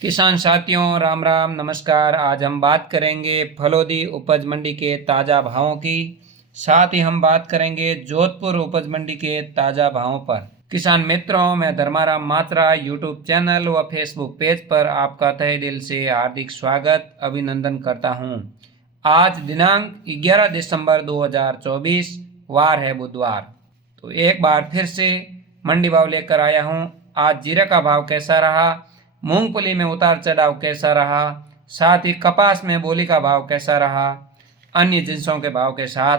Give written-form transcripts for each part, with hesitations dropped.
किसान साथियों, राम राम, नमस्कार। आज हम बात करेंगे फलोदी उपज मंडी के ताज़ा भावों की। साथ ही हम बात करेंगे जोधपुर उपज मंडी के ताज़ा भावों पर। किसान मित्रों, मैं धर्माराम मात्रा यूट्यूब चैनल व फेसबुक पेज पर आपका तहे दिल से हार्दिक स्वागत अभिनंदन करता हूं। आज दिनांक 11 दिसंबर 2024, वार है बुधवार। तो एक बार फिर से मंडी भाव लेकर आया हूं। आज जीरा का भाव कैसा रहा, मूंगफली में उतार चढ़ाव कैसा रहा, साथ ही कपास में बोली का भाव कैसा रहा, अन्य जिंसों के भाव के साथ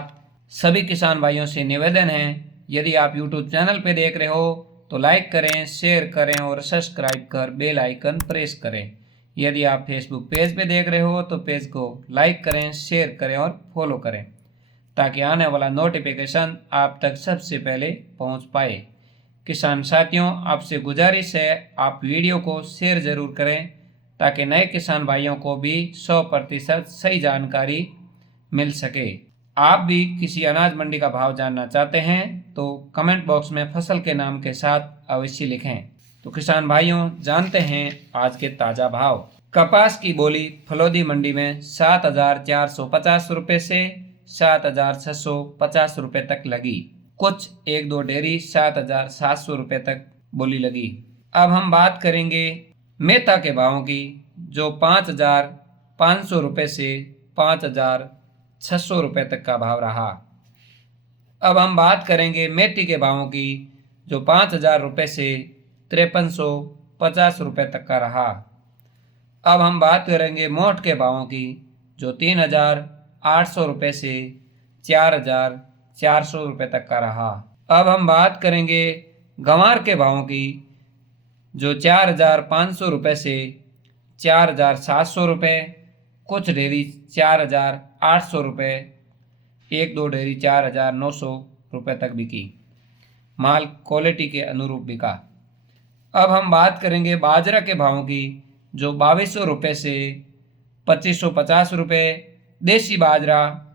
सभी किसान भाइयों से निवेदन है, यदि आप यूट्यूब चैनल पर देख रहे हो तो लाइक करें, शेयर करें और सब्सक्राइब कर बेल आइकन प्रेस करें। यदि आप फेसबुक पेज पे देख रहे हो तो पेज को लाइक करें, शेयर करें और फॉलो करें, ताकि आने वाला नोटिफिकेशन आप तक सबसे पहले पहुंच पाए। किसान साथियों, आपसे गुजारिश है आप वीडियो को शेयर ज़रूर करें, ताकि नए किसान भाइयों को भी 100% सही जानकारी मिल सके। आप भी किसी अनाज मंडी का भाव जानना चाहते हैं तो कमेंट बॉक्स में फसल के नाम के साथ अवश्य लिखें। तो किसान भाइयों, जानते हैं आज के ताज़ा भाव। कपास की बोली फलोदी मंडी में 7,450 रुपये से 7,650 रुपये तक लगी। कुछ एक दो डेयरी 7,700 रुपये तक बोली लगी। अब हम बात करेंगे मेथा के भावों की, जो 5,500 रुपये से 5,600 रुपये तक का भाव रहा। अब हम बात करेंगे मेथी के भावों की, जो 5,000 रुपये से 5350 रुपये तक का रहा। अब हम बात करेंगे मोठ के भावों की, जो 3,800 रुपये से 4,400 रुपये तक का रहा। अब हम बात करेंगे गंवार के भावों की, जो 4,500 रुपये से 4,700 रुपये, कुछ डेयरी 4,800 रुपये, एक दो डेयरी 4,900 रुपये तक बिकी। माल क्वालिटी के अनुरूप बिका। अब हम बात करेंगे बाजरा के भावों की, जो 2,200 रुपये से 2,550 रुपये, देसी बाजरा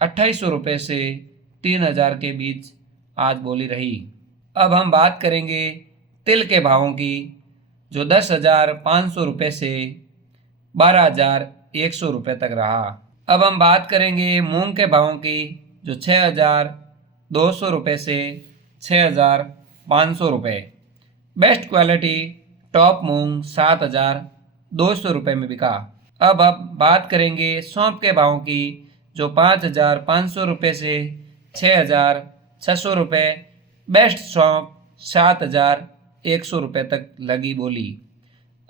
2,800 रुपये से 3,000 के बीच आज बोली रही। अब हम बात करेंगे तिल के भावों की, जो 10,500 रुपये से 12,100 रुपये तक रहा। अब हम बात करेंगे मूंग के भावों की, जो 6,200 रुपये से 6,500 रुपये। बेस्ट क्वालिटी टॉप मूंग 7,200 रुपये में बिका। अब बात करेंगे सौंफ के भावों की, जो 5,500 रुपये से 6,600 रुपये। बेस्ट सौंफ 7,100 रुपये तक लगी बोली।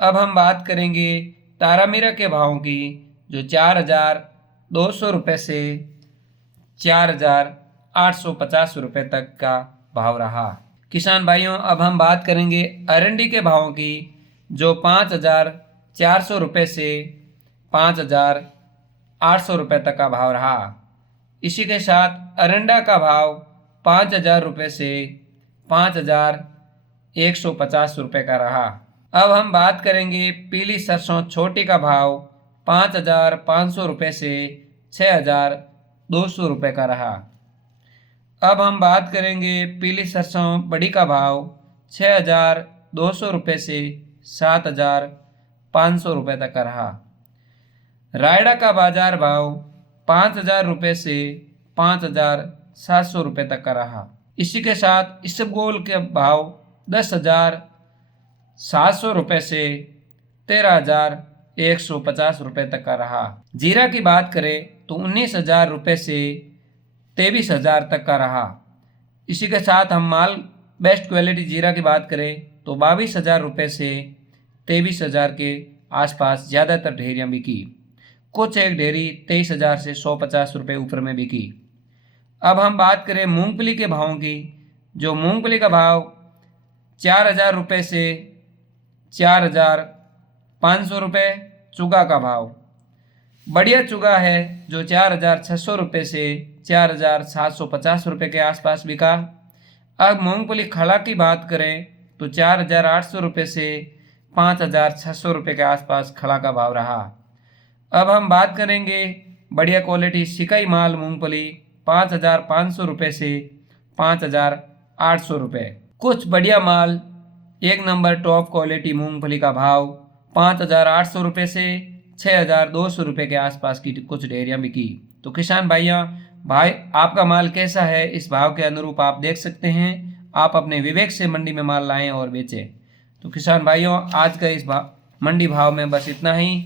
अब हम बात करेंगे तारामीरा के भावों की, जो 4,200 रुपये से 4,850 रुपये तक का भाव रहा। किसान भाइयों, अब हम बात करेंगे अरंडी के भावों की, जो 5,400 रुपये से 5,800 रुपये तक का भाव रहा। इसी के साथ अरंडा का भाव 5,000 रुपये से 5,150 रुपये का रहा। अब हम बात करेंगे पीली सरसों छोटी का भाव 5,500 रुपये से 6,200 रुपये का रहा। अब हम बात करेंगे पीली सरसों बड़ी का भाव 6,200 रुपये से 7,500 रुपये तक का रहा। रायडा का बाजार भाव 5,000 रुपये से 5,700 रुपये तक का रहा। इसी के साथ इसबगोल के भाव 10,700 रुपये से 13,150 रुपये तक का रहा। जीरा की बात करें तो 19,000 रुपये से 23,000 तक का रहा। इसी के साथ हम माल बेस्ट क्वालिटी जीरा की बात करें तो 22,000 रुपये से 23,000 के आसपास ज़्यादातर ढेरियाँ बिकी। कुछ एक ढेरी 23,000 से 150 रुपये ऊपर में बिकी। अब हम बात करें मूंगफली के भावों की, जो मूंगफली का भाव 4,000 रुपये से 4,500 रुपये। चुगा का भाव बढ़िया चुगा है, जो 4,600 रुपये से 4,750 रुपये के आसपास बिका। अब मूंगफली खड़ा की बात करें तो 4,800 रुपये से 5,600 रुपये के आसपास खड़ा का भाव रहा। अब हम बात करेंगे बढ़िया क्वालिटी सिकाई माल मूंगफली 5,500 रुपये से 5,800 रुपये। कुछ बढ़िया माल एक नंबर टॉप क्वालिटी मूंगफली का भाव 5,800 रुपये से 6,200 रुपये के आसपास की कुछ डेयरियाँ बिकी। तो किसान भाई आपका माल कैसा है, इस भाव के अनुरूप आप देख सकते हैं। आप अपने विवेक से मंडी में माल लाएं और बेचें। तो किसान भाइयों, आज का इस मंडी भाव में बस इतना ही।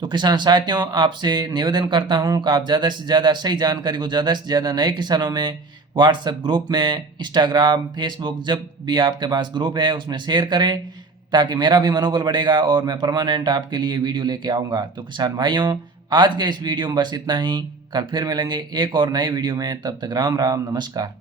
तो किसान साथियों, आपसे निवेदन करता हूं कि आप ज़्यादा से ज़्यादा सही जानकारी को ज़्यादा से ज़्यादा नए किसानों में व्हाट्सएप ग्रुप में, इंस्टाग्राम, फेसबुक, जब भी आपके पास ग्रुप है उसमें शेयर करें, ताकि मेरा भी मनोबल बढ़ेगा और मैं परमानेंट आपके लिए वीडियो लेके आऊँगा। तो किसान भाइयों, आज के इस वीडियो में बस इतना ही। कल फिर मिलेंगे एक और नई वीडियो में। तब तक राम राम, नमस्कार।